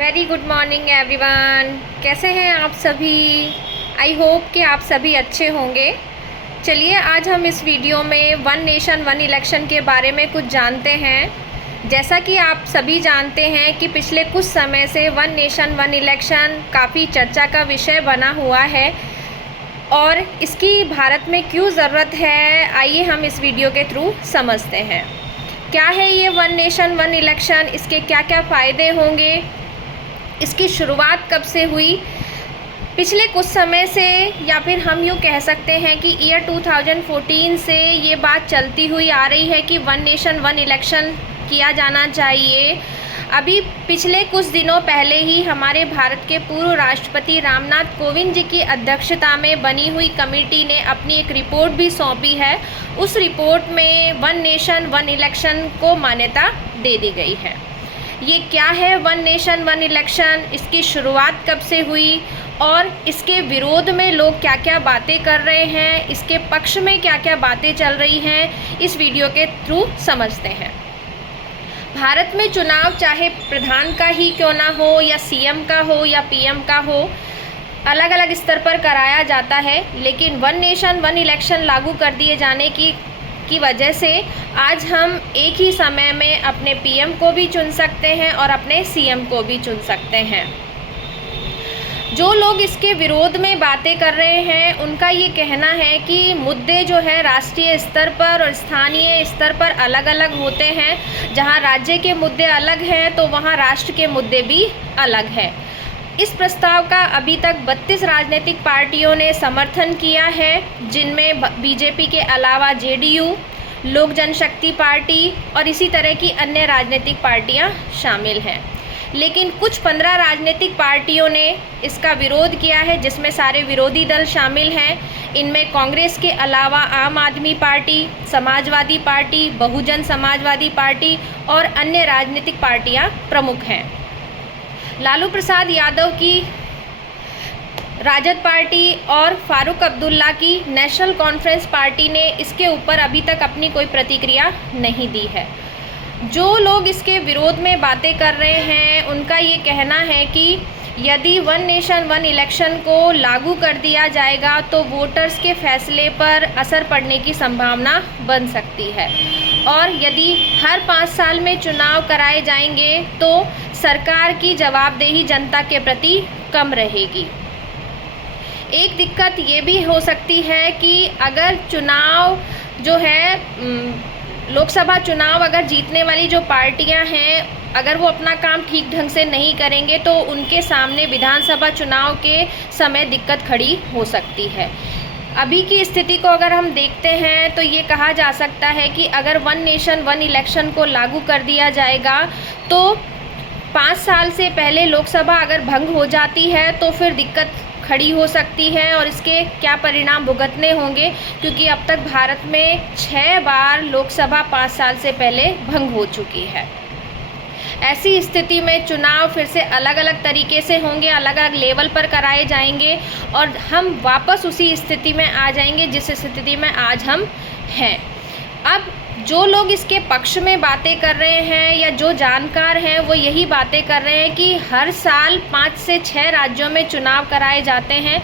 Very good morning everyone. कैसे हैं आप सभी? आई होप कि आप सभी अच्छे होंगे। चलिए आज हम इस वीडियो में वन नेशन वन इलेक्शन के बारे में कुछ जानते हैं। जैसा कि आप सभी जानते हैं कि पिछले कुछ समय से वन नेशन वन इलेक्शन काफ़ी चर्चा का विषय बना हुआ है और इसकी भारत में क्यों ज़रूरत है, आइए हम इस वीडियो के थ्रू समझते हैं। क्या है ये वन नेशन वन इलेक्शन, इसके क्या क्या फ़ायदे होंगे, इसकी शुरुआत कब से हुई? पिछले कुछ समय से, या फिर हम यूँ कह सकते हैं कि ईयर 2014 से ये बात चलती हुई आ रही है कि वन नेशन वन इलेक्शन किया जाना चाहिए। अभी पिछले कुछ दिनों पहले ही हमारे भारत के पूर्व राष्ट्रपति रामनाथ कोविंद जी की अध्यक्षता में बनी हुई कमेटी ने अपनी एक रिपोर्ट भी सौंपी है। उस रिपोर्ट में वन नेशन वन इलेक्शन को मान्यता दे दी गई है। ये क्या है वन नेशन वन इलेक्शन, इसकी शुरुआत कब से हुई और इसके विरोध में लोग क्या क्या बातें कर रहे हैं, इसके पक्ष में क्या क्या बातें चल रही हैं, इस वीडियो के थ्रू समझते हैं। भारत में चुनाव चाहे प्रधान का ही क्यों ना हो या सीएम का हो या पीएम का हो, अलग अलग स्तर पर कराया जाता है, लेकिन वन नेशन वन इलेक्शन लागू कर दिए जाने की वजह से आज हम एक ही समय में अपने पीएम को भी चुन सकते हैं और अपने सीएम को भी चुन सकते हैं। जो लोग इसके विरोध में बातें कर रहे हैं उनका ये कहना है कि मुद्दे जो है राष्ट्रीय स्तर पर और स्थानीय स्तर पर अलग अलग होते हैं। जहां राज्य के मुद्दे अलग हैं तो वहां राष्ट्र के मुद्दे भी अलग हैं। इस प्रस्ताव का अभी तक 32 राजनीतिक पार्टियों ने समर्थन किया है, जिनमें बीजेपी के अलावा जेडीयू, लोक जनशक्ति पार्टी और इसी तरह की अन्य राजनीतिक पार्टियां शामिल हैं। लेकिन कुछ 15 राजनीतिक पार्टियों ने इसका विरोध किया है, जिसमें सारे विरोधी दल शामिल हैं। इनमें कांग्रेस के अलावा आम आदमी party, Samajwadi party, Bahujan Samajwadi party और अन्य राजनीतिक पार्टियां प्रमुख हैं। लालू प्रसाद यादव की राजद पार्टी और फारूक अब्दुल्ला की नेशनल कॉन्फ्रेंस पार्टी ने इसके ऊपर अभी तक अपनी कोई प्रतिक्रिया नहीं दी है। जो लोग इसके विरोध में बातें कर रहे हैं उनका ये कहना है कि यदि वन नेशन वन इलेक्शन को लागू कर दिया जाएगा तो वोटर्स के फैसले पर असर पड़ने की संभावना बन सकती है और यदि हर 5 साल में चुनाव कराए जाएंगे तो सरकार की जवाबदेही जनता के प्रति कम रहेगी। एक दिक्कत ये भी हो सकती है कि अगर चुनाव जो है लोकसभा चुनाव अगर जीतने वाली जो पार्टियां हैं, अगर वो अपना काम ठीक ढंग से नहीं करेंगे तो उनके सामने विधानसभा चुनाव के समय दिक्कत खड़ी हो सकती है। अभी की स्थिति को अगर हम देखते हैं तो ये कहा जा सकता है कि अगर वन नेशन वन इलेक्शन को लागू कर दिया जाएगा तो 5 साल से पहले लोकसभा अगर भंग हो जाती है तो फिर दिक्कत खड़ी हो सकती है और इसके क्या परिणाम भुगतने होंगे, क्योंकि अब तक भारत में 6 बार लोकसभा 5 साल से पहले भंग हो चुकी है। ऐसी स्थिति में चुनाव फिर से अलग अलग तरीके से होंगे, अलग अलग लेवल पर कराए जाएंगे और हम वापस उसी स्थिति में आ जाएंगे जिस स्थिति में आज हम हैं। अब जो लोग इसके पक्ष में बातें कर रहे हैं या जो जानकार हैं वो यही बातें कर रहे हैं कि हर साल 5 से 6 राज्यों में चुनाव कराए जाते हैं।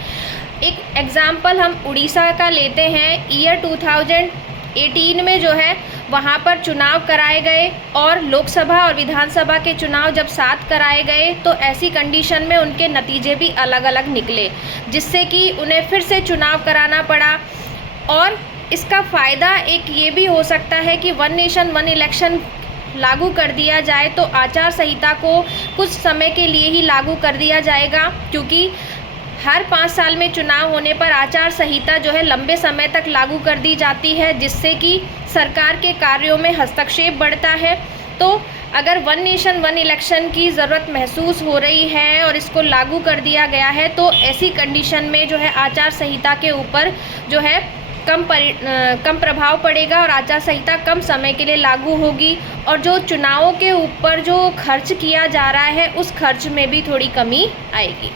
एक एग्ज़ाम्पल हम उड़ीसा का लेते हैं। ईयर 2018 में जो है वहाँ पर चुनाव कराए गए और लोकसभा और विधानसभा के चुनाव जब साथ कराए गए तो ऐसी कंडीशन में उनके नतीजे भी अलग अलग निकले, जिससे कि उन्हें फिर से चुनाव कराना पड़ा। और इसका फ़ायदा एक ये भी हो सकता है कि वन नेशन वन इलेक्शन लागू कर दिया जाए तो आचार संहिता को कुछ समय के लिए ही लागू कर दिया जाएगा, क्योंकि हर 5 साल में चुनाव होने पर आचार संहिता जो है लंबे समय तक लागू कर दी जाती है, जिससे कि सरकार के कार्यों में हस्तक्षेप बढ़ता है। तो अगर वन नेशन वन इलेक्शन की ज़रूरत महसूस हो रही है और इसको लागू कर दिया गया है तो ऐसी कंडीशन में जो है आचार संहिता के ऊपर जो है कम प्रभाव पड़ेगा और आचार संहिता कम समय के लिए लागू होगी और जो चुनावों के ऊपर जो खर्च किया जा रहा है उस खर्च में भी थोड़ी कमी आएगी।